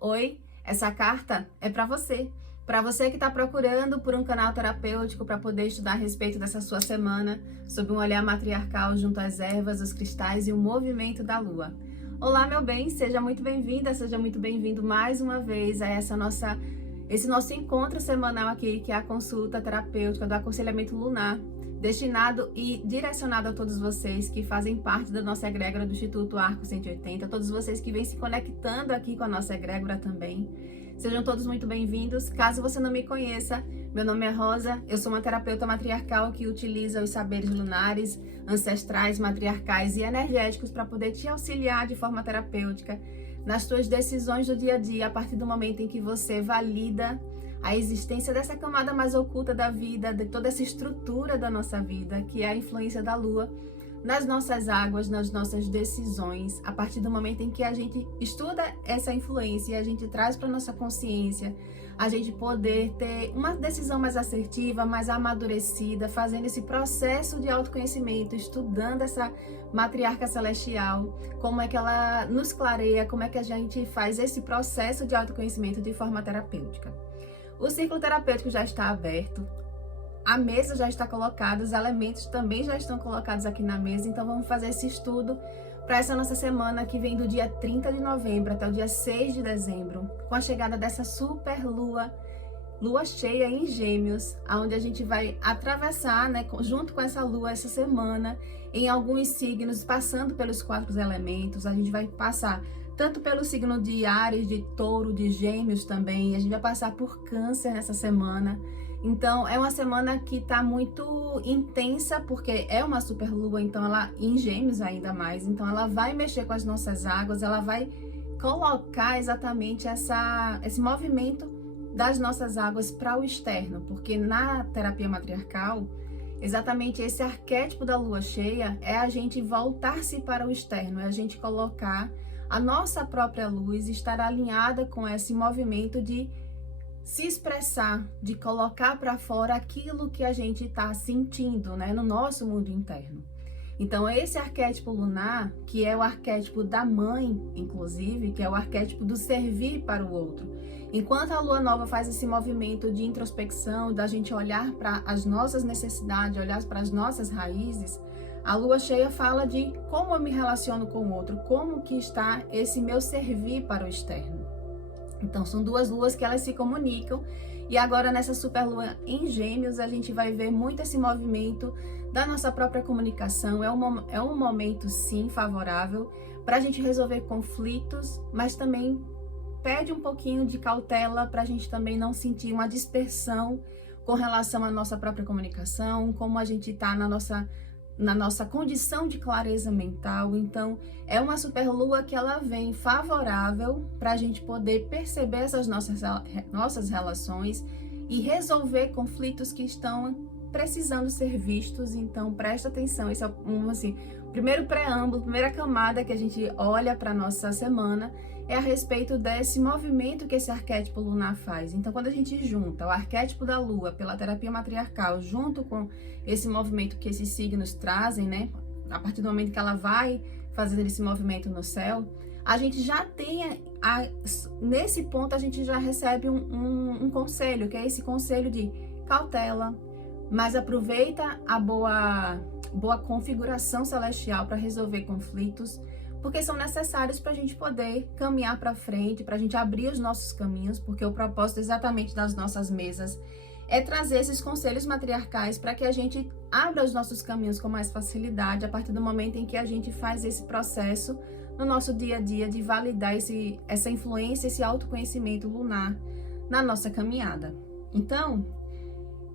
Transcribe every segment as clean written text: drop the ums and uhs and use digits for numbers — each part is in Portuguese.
Oi, essa carta é para você. Para você que está procurando por um canal terapêutico para poder estudar a respeito dessa sua semana, sob um olhar matriarcal junto às ervas, os cristais e o movimento da lua. Olá, meu bem, seja muito bem-vinda, seja muito bem-vindo mais uma vez a esse nosso encontro semanal aqui, que é a consulta terapêutica do aconselhamento lunar, destinado e direcionado a todos vocês que fazem parte da nossa egrégora do Instituto Arco 180, todos vocês que vêm se conectando aqui com a nossa egrégora também. Sejam todos muito bem-vindos. Caso você não me conheça, meu nome é Rosa, eu sou uma terapeuta matriarcal que utiliza os saberes lunares, ancestrais, matriarcais e energéticos para poder te auxiliar de forma terapêutica nas suas decisões do dia a dia, a partir do momento em que você valida a existência dessa camada mais oculta da vida, de toda essa estrutura da nossa vida, que é a influência da Lua nas nossas águas, nas nossas decisões. A partir do momento em que a gente estuda essa influência e a gente traz para nossa consciência, a gente poder ter uma decisão mais assertiva, mais amadurecida, fazendo esse processo de autoconhecimento, estudando essa matriarca celestial, como é que ela nos clareia, como é que a gente faz esse processo de autoconhecimento de forma terapêutica. O círculo terapêutico já está aberto, a mesa já está colocada, os elementos também já estão colocados aqui na mesa, então vamos fazer esse estudo para essa nossa semana que vem do dia 30 de novembro até o dia 6 de dezembro, com a chegada dessa super lua cheia em Gêmeos, onde a gente vai atravessar, né, junto com essa lua, essa semana, em alguns signos, passando pelos 4 elementos. A gente vai passar tanto pelo signo de Áries, de Touro, de Gêmeos também. A gente vai passar por Câncer nessa semana. Então, é uma semana que tá muito intensa, porque é uma super lua, então ela, em Gêmeos ainda mais, então ela vai mexer com as nossas águas, ela vai colocar exatamente esse movimento das nossas águas para o externo, porque na terapia matriarcal, exatamente esse arquétipo da lua cheia é a gente voltar-se para o externo, é a gente colocar a nossa própria luz, estar alinhada com esse movimento de se expressar, de colocar para fora aquilo que a gente está sentindo, né, no nosso mundo interno. Então, esse arquétipo lunar, que é o arquétipo da mãe, inclusive, que é o arquétipo do servir para o outro. Enquanto a lua nova faz esse movimento de introspecção, da gente olhar para as nossas necessidades, olhar para as nossas raízes, a lua cheia fala de como eu me relaciono com o outro, como que está esse meu servir para o externo. Então, são duas luas que elas se comunicam, e agora nessa superlua em Gêmeos a gente vai ver muito esse movimento da nossa própria comunicação. É um momento, sim, favorável para a gente resolver conflitos, mas também pede um pouquinho de cautela para a gente também não sentir uma dispersão com relação à nossa própria comunicação, como a gente está na nossa condição de clareza mental. Então, é uma superlua que ela vem favorável para a gente poder perceber essas nossas relações e resolver conflitos que estão precisando ser vistos. Então, presta atenção, esse é o primeiro preâmbulo, primeira camada que a gente olha para a nossa semana, é a respeito desse movimento que esse arquétipo lunar faz. Então, quando a gente junta o arquétipo da lua pela terapia matriarcal, junto com esse movimento que esses signos trazem, né, a partir do momento que ela vai fazer esse movimento no céu, a gente já tem, nesse ponto, a gente já recebe um conselho, que é esse conselho de cautela, mas aproveita a boa configuração celestial para resolver conflitos, porque são necessários para a gente poder caminhar para frente, para a gente abrir os nossos caminhos, porque o propósito exatamente das nossas mesas é trazer esses conselhos matriarcais para que a gente abra os nossos caminhos com mais facilidade, a partir do momento em que a gente faz esse processo no nosso dia a dia de validar essa influência, esse autoconhecimento lunar na nossa caminhada. Então,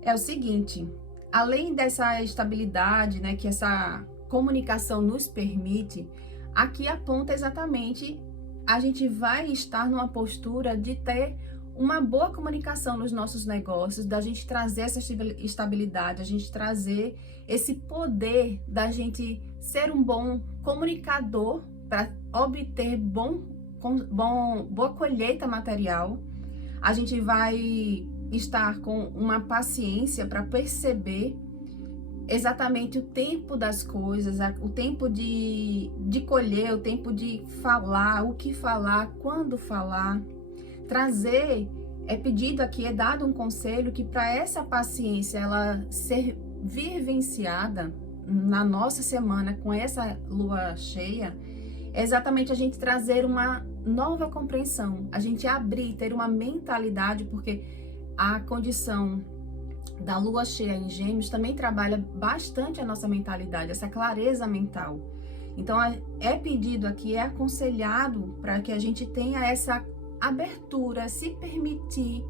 é o seguinte, além dessa estabilidade, né, que essa comunicação nos permite, aqui aponta exatamente, a gente vai estar numa postura de ter uma boa comunicação nos nossos negócios, da gente trazer essa estabilidade, a gente trazer esse poder da gente ser um bom comunicador para obter boa colheita material. A gente vai estar com uma paciência para perceber exatamente o tempo das coisas, o tempo de colher, o tempo de falar, o que falar, quando falar. trazer, é pedido aqui, é dado um conselho que para essa paciência ela ser vivenciada na nossa semana com essa lua cheia, é exatamente a gente trazer uma nova compreensão, a gente abrir, ter uma mentalidade, porque a condição da lua cheia em Gêmeos também trabalha bastante a nossa mentalidade, essa clareza mental. Então é pedido aqui, é aconselhado para que a gente tenha essa abertura, se permitir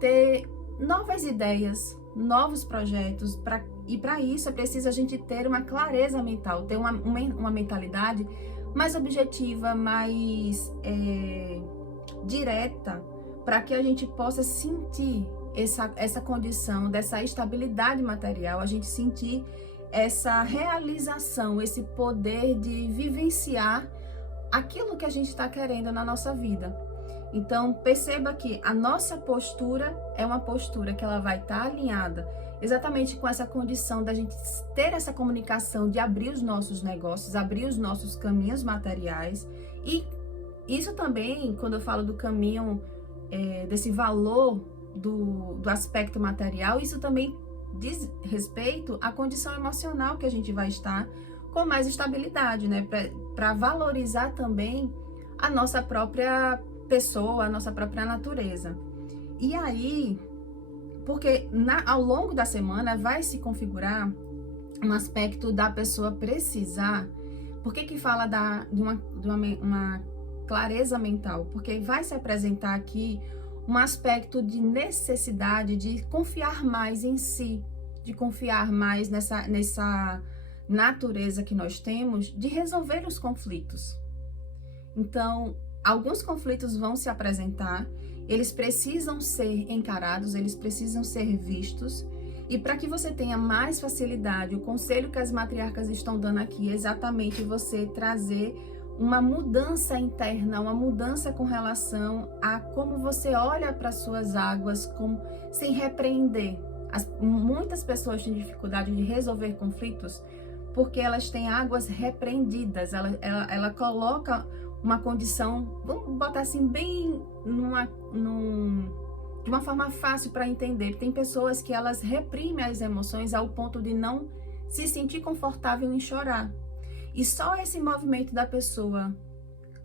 ter novas ideias, novos projetos, e para isso é preciso a gente ter uma clareza mental, ter uma mentalidade mais objetiva, mais direta, para que a gente possa sentir essa condição dessa estabilidade material, a gente sentir essa realização, esse poder de vivenciar aquilo que a gente está querendo na nossa vida. Então, perceba que a nossa postura é uma postura que ela vai estar alinhada exatamente com essa condição da gente ter essa comunicação, de abrir os nossos negócios, abrir os nossos caminhos materiais. E isso também, quando eu falo do caminho, desse valor do aspecto material, isso também diz respeito à condição emocional que a gente vai estar com mais estabilidade, né? Para valorizar também a nossa própria pessoa, a nossa própria natureza. E aí, porque ao longo da semana vai se configurar um aspecto da pessoa precisar. Por que fala de uma clareza mental? Porque vai se apresentar aqui um aspecto de necessidade de confiar mais em si, de confiar mais nessa natureza que nós temos de resolver os conflitos. Então, alguns conflitos vão se apresentar, eles precisam ser encarados, eles precisam ser vistos, e para que você tenha mais facilidade, o conselho que as matriarcas estão dando aqui é exatamente você trazer uma mudança interna, uma mudança com relação a como você olha para suas águas, sem repreender. Muitas pessoas têm dificuldade de resolver conflitos porque elas têm águas repreendidas, ela coloca uma condição, vamos botar assim, bem de uma forma fácil para entender. Tem pessoas que elas reprimem as emoções ao ponto de não se sentir confortável em chorar. E só esse movimento da pessoa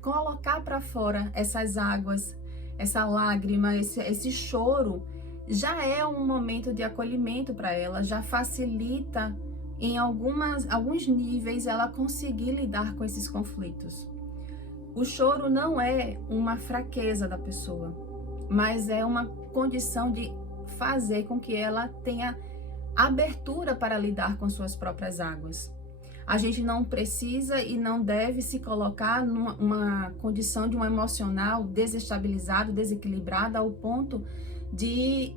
colocar para fora essas águas, essa lágrima, esse choro, já é um momento de acolhimento para ela, já facilita em alguns níveis ela conseguir lidar com esses conflitos. O choro não é uma fraqueza da pessoa, mas é uma condição de fazer com que ela tenha abertura para lidar com suas próprias águas. A gente não precisa e não deve se colocar numa condição de um emocional desestabilizado, desequilibrado, ao ponto de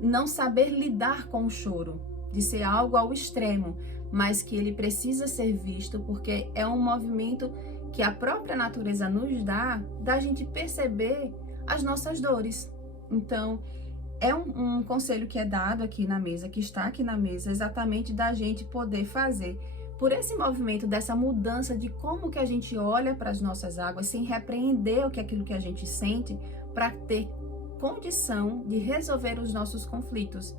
não saber lidar com o choro, de ser algo ao extremo, mas que ele precisa ser visto, porque é um movimento que a própria natureza nos dá, da gente perceber as nossas dores. Então, é um conselho que é dado aqui na mesa, que está aqui na mesa, exatamente da gente poder fazer, por esse movimento dessa mudança de como que a gente olha para as nossas águas, sem repreender aquilo que a gente sente, para ter condição de resolver os nossos conflitos.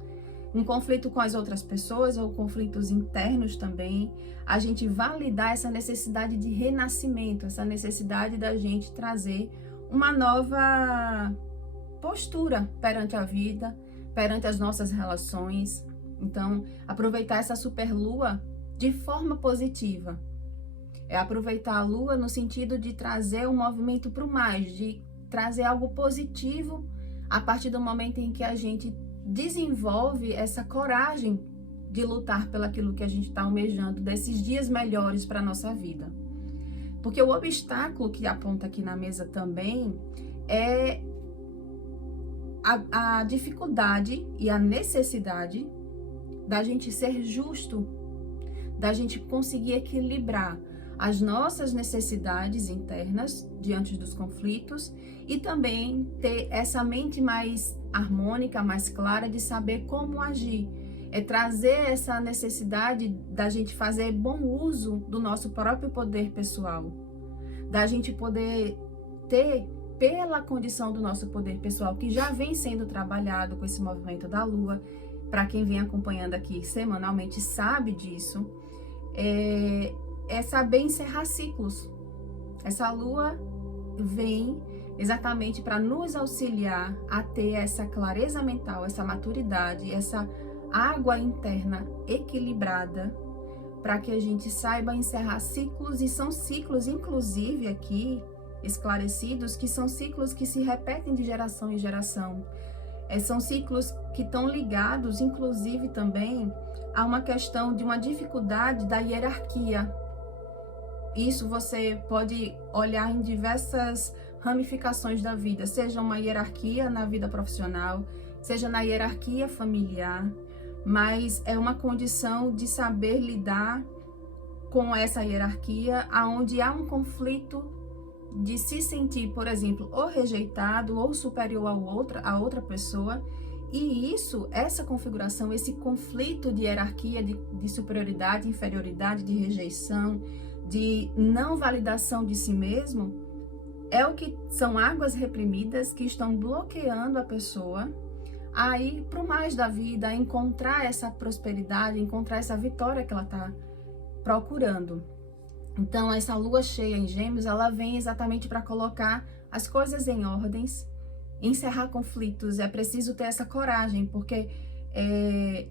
Um conflito com as outras pessoas ou conflitos internos também, a gente validar essa necessidade de renascimento, essa necessidade da gente trazer uma nova postura perante a vida, perante as nossas relações. Então, aproveitar essa superlua de forma positiva. É aproveitar a lua no sentido de trazer um movimento para o mais, de trazer algo positivo a partir do momento em que a gente desenvolve essa coragem de lutar pelo aquilo que a gente está almejando, desses dias melhores para a nossa vida. Porque o obstáculo que aponta aqui na mesa também é a dificuldade e a necessidade da gente ser justo, da gente conseguir equilibrar as nossas necessidades internas diante dos conflitos e também ter essa mente mais harmônica, mais clara de saber como agir. É trazer essa necessidade da gente fazer bom uso do nosso próprio poder pessoal, da gente poder ter pela condição do nosso poder pessoal, que já vem sendo trabalhado com esse movimento da Lua. Para quem vem acompanhando aqui semanalmente sabe disso, é saber encerrar ciclos. Essa Lua vem exatamente para nos auxiliar a ter essa clareza mental, essa maturidade, essa água interna equilibrada, para que a gente saiba encerrar ciclos, e são ciclos, inclusive aqui, esclarecidos, que são ciclos que se repetem de geração em geração. São ciclos que estão ligados, inclusive, também a uma questão de uma dificuldade da hierarquia. Isso você pode olhar em diversas ramificações da vida, seja uma hierarquia na vida profissional, seja na hierarquia familiar, mas é uma condição de saber lidar com essa hierarquia, aonde há um conflito de se sentir, por exemplo, ou rejeitado ou superior a outra pessoa, e essa configuração, esse conflito de hierarquia, de superioridade, inferioridade, de rejeição, de não validação de si mesmo, é o que são águas reprimidas que estão bloqueando a pessoa a ir para o mais da vida, a encontrar essa prosperidade, encontrar essa vitória que ela está procurando. Então, essa lua cheia em Gêmeos, ela vem exatamente para colocar as coisas em ordens, encerrar conflitos. É preciso ter essa coragem, porque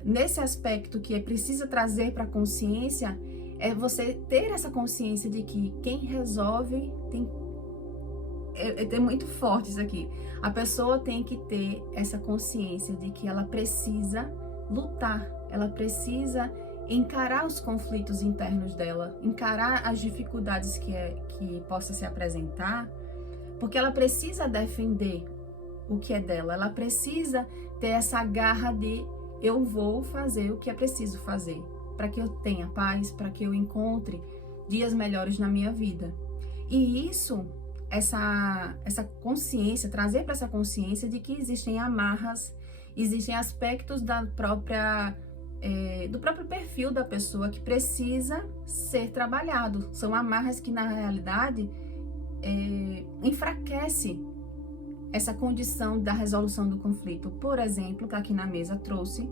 nesse aspecto que é preciso trazer para a consciência, é você ter essa consciência de que quem resolve tem... É muito forte isso aqui. A pessoa tem que ter essa consciência de que ela precisa lutar, ela precisa encarar os conflitos internos dela, encarar as dificuldades que possa se apresentar, porque ela precisa defender o que é dela, ela precisa ter essa garra de eu vou fazer o que é preciso fazer, para que eu tenha paz, para que eu encontre dias melhores na minha vida. E isso, essa consciência, trazer para essa consciência de que existem amarras, existem aspectos do próprio perfil da pessoa que precisa ser trabalhado. São amarras que, na realidade, enfraquece essa condição da resolução do conflito. Por exemplo, que aqui na mesa trouxe,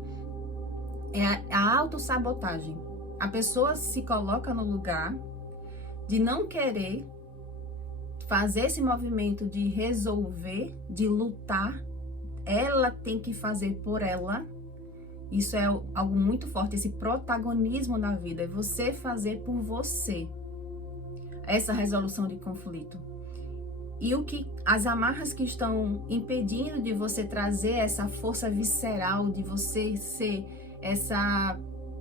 é a autossabotagem. A pessoa se coloca no lugar de não querer fazer esse movimento de resolver, de lutar. Ela tem que fazer por ela. Isso é algo muito forte, esse protagonismo na vida, é você fazer por você essa resolução de conflito. E as amarras que estão impedindo de você trazer essa força visceral, de você ser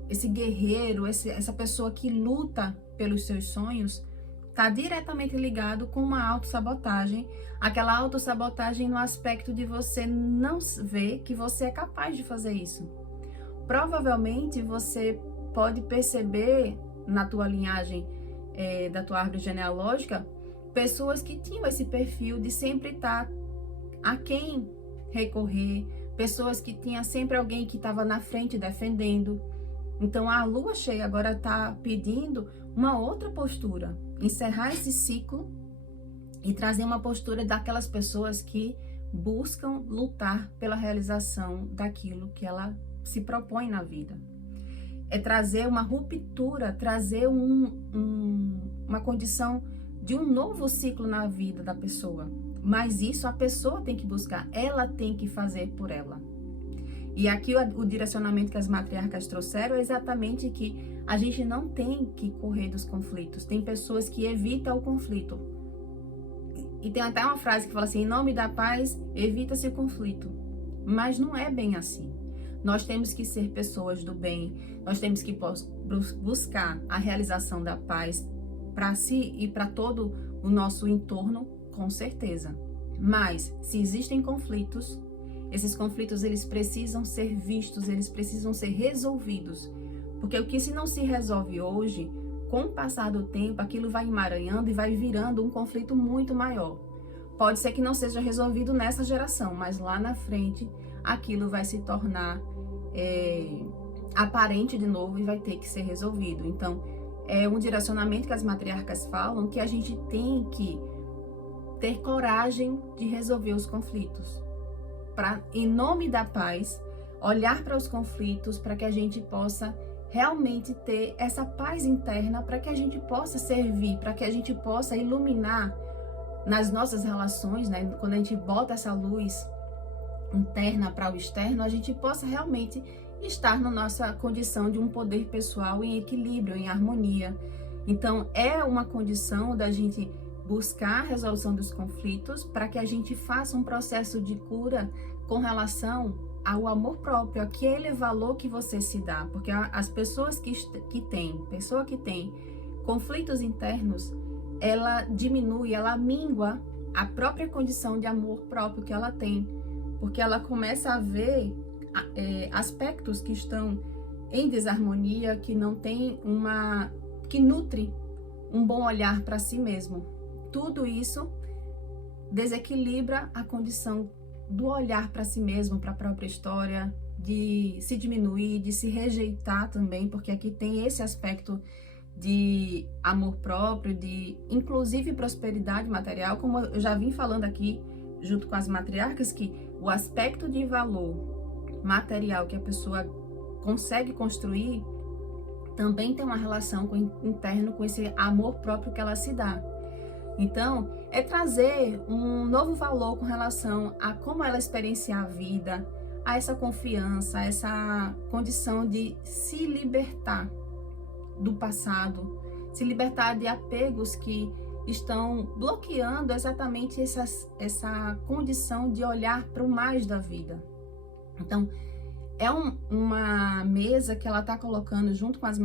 esse guerreiro, essa pessoa que luta pelos seus sonhos, está diretamente ligado com uma autossabotagem, aquela autossabotagem no aspecto de você não ver que você é capaz de fazer isso. Provavelmente você pode perceber na tua linhagem, da tua árvore genealógica, pessoas que tinham esse perfil de sempre estar a quem recorrer, pessoas que tinham sempre alguém que estava na frente defendendo. Então a lua cheia agora está pedindo uma outra postura, encerrar esse ciclo e trazer uma postura daquelas pessoas que buscam lutar pela realização daquilo que ela se propõe na vida. É trazer uma ruptura, trazer uma condição de um novo ciclo na vida da pessoa. Mas isso a pessoa tem que buscar, ela tem que fazer por ela. E aqui o direcionamento que as matriarcas trouxeram é exatamente que a gente não tem que correr dos conflitos. Tem pessoas que evitam o conflito. E tem até uma frase que fala assim, em nome da paz, evita-se o conflito. Mas não é bem assim. Nós temos que ser pessoas do bem, nós temos que buscar a realização da paz para si e para todo o nosso entorno, com certeza. Mas, se existem conflitos, esses conflitos eles precisam ser vistos, eles precisam ser resolvidos. Porque o que se não se resolve hoje, com o passar do tempo, aquilo vai emaranhando e vai virando um conflito muito maior. Pode ser que não seja resolvido nessa geração, mas lá na frente, aquilo vai se tornar aparente de novo e vai ter que ser resolvido. Então, é um direcionamento que as matriarcas falam que a gente tem que ter coragem de resolver os conflitos. Para, em nome da paz, olhar para os conflitos para que a gente possa realmente ter essa paz interna, para que a gente possa servir, para que a gente possa iluminar nas nossas relações, né? Quando a gente bota essa luz interna para o externo, a gente possa realmente estar na nossa condição de um poder pessoal em equilíbrio, em harmonia. Então, é uma condição da gente buscar a resolução dos conflitos para que a gente faça um processo de cura com relação ao amor próprio, aquele valor que você se dá. Porque as pessoas que têm conflitos internos, ela diminui, ela mingua a própria condição de amor próprio que ela tem. Porque ela começa a ver aspectos que estão em desarmonia, que não tem que nutre um bom olhar para si mesmo. Tudo isso desequilibra a condição do olhar para si mesmo, para a própria história, de se diminuir, de se rejeitar também, porque aqui tem esse aspecto de amor próprio, de inclusive prosperidade material, como eu já vim falando aqui junto com as matriarcas, que o aspecto de valor material que a pessoa consegue construir também tem uma relação interno com esse amor próprio que ela se dá. Então, é trazer um novo valor com relação a como ela experienciar a vida, a essa confiança, a essa condição de se libertar do passado, se libertar de apegos que estão bloqueando exatamente essa condição de olhar para o mais da vida. Então, é uma mesa que ela está colocando junto com as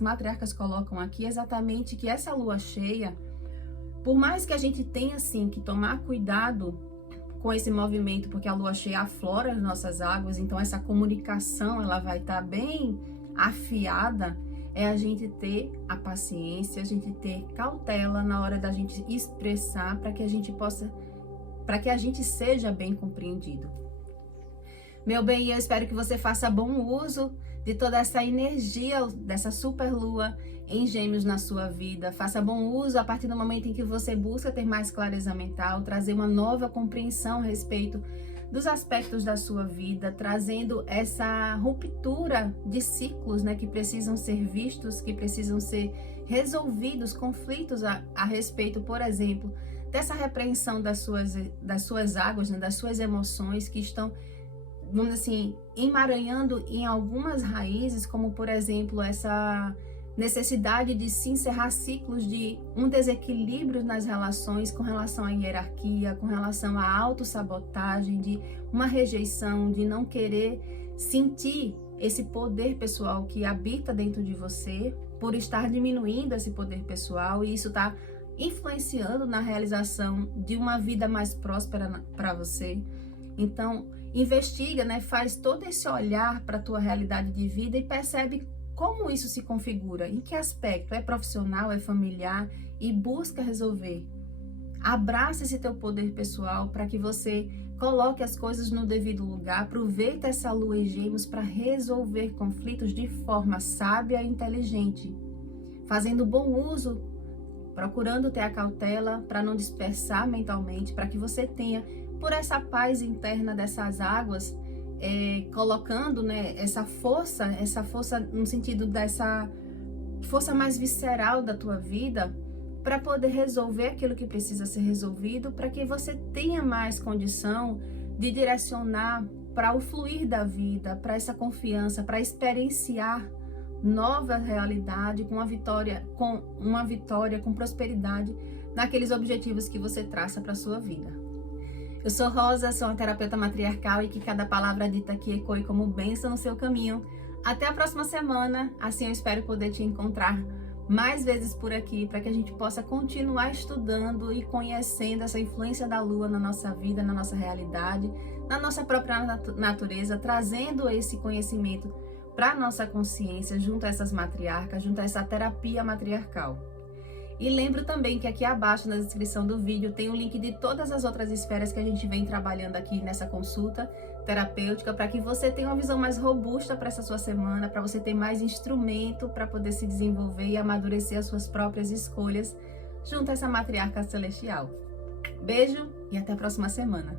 matriarcas colocam aqui, exatamente que essa lua cheia, por mais que a gente tenha, assim, que tomar cuidado com esse movimento, porque a lua cheia aflora as nossas águas, então essa comunicação, ela vai estar bem afiada, é a gente ter a paciência, a gente ter cautela na hora da gente expressar, para que a gente seja bem compreendido. Meu bem, eu espero que você faça bom uso de toda essa energia dessa super lua em Gêmeos na sua vida. Faça bom uso a partir do momento em que você busca ter mais clareza mental, trazer uma nova compreensão a respeito dos aspectos da sua vida, trazendo essa ruptura de ciclos, né, que precisam ser vistos, que precisam ser resolvidos, conflitos a respeito, por exemplo, dessa repreensão das suas águas, né, das suas emoções que estão, vamos dizer assim, emaranhando em algumas raízes, como por exemplo essa necessidade de se encerrar ciclos de um desequilíbrio nas relações com relação à hierarquia, com relação à autossabotagem, de uma rejeição, de não querer sentir esse poder pessoal que habita dentro de você, por estar diminuindo esse poder pessoal, e isso está influenciando na realização de uma vida mais próspera para você. Então, investiga, né? Faz todo esse olhar para a tua realidade de vida e percebe como isso se configura, em que aspecto, é profissional, é familiar, e busca resolver. Abraça esse teu poder pessoal para que você coloque as coisas no devido lugar, aproveita essa lua em Gêmeos para resolver conflitos de forma sábia e inteligente, fazendo bom uso, procurando ter a cautela para não dispersar mentalmente, para que você tenha, por essa paz interna dessas águas, colocando, né, essa força no sentido dessa força mais visceral da tua vida, para poder resolver aquilo que precisa ser resolvido, para que você tenha mais condição de direcionar para o fluir da vida, para essa confiança, para experienciar nova realidade, com uma vitória, com prosperidade naqueles objetivos que você traça para a sua vida. Eu sou Rosa, sou uma terapeuta matriarcal, e que cada palavra dita aqui ecoe como bênção no seu caminho. Até a próxima semana, assim eu espero poder te encontrar mais vezes por aqui, para que a gente possa continuar estudando e conhecendo essa influência da Lua na nossa vida, na nossa realidade, na nossa própria natureza, trazendo esse conhecimento para a nossa consciência, junto a essas matriarcas, junto a essa terapia matriarcal. E lembro também que aqui abaixo na descrição do vídeo tem o link de todas as outras esferas que a gente vem trabalhando aqui nessa consulta terapêutica, para que você tenha uma visão mais robusta para essa sua semana, para você ter mais instrumento para poder se desenvolver e amadurecer as suas próprias escolhas junto a essa matriarca celestial. Beijo e até a próxima semana.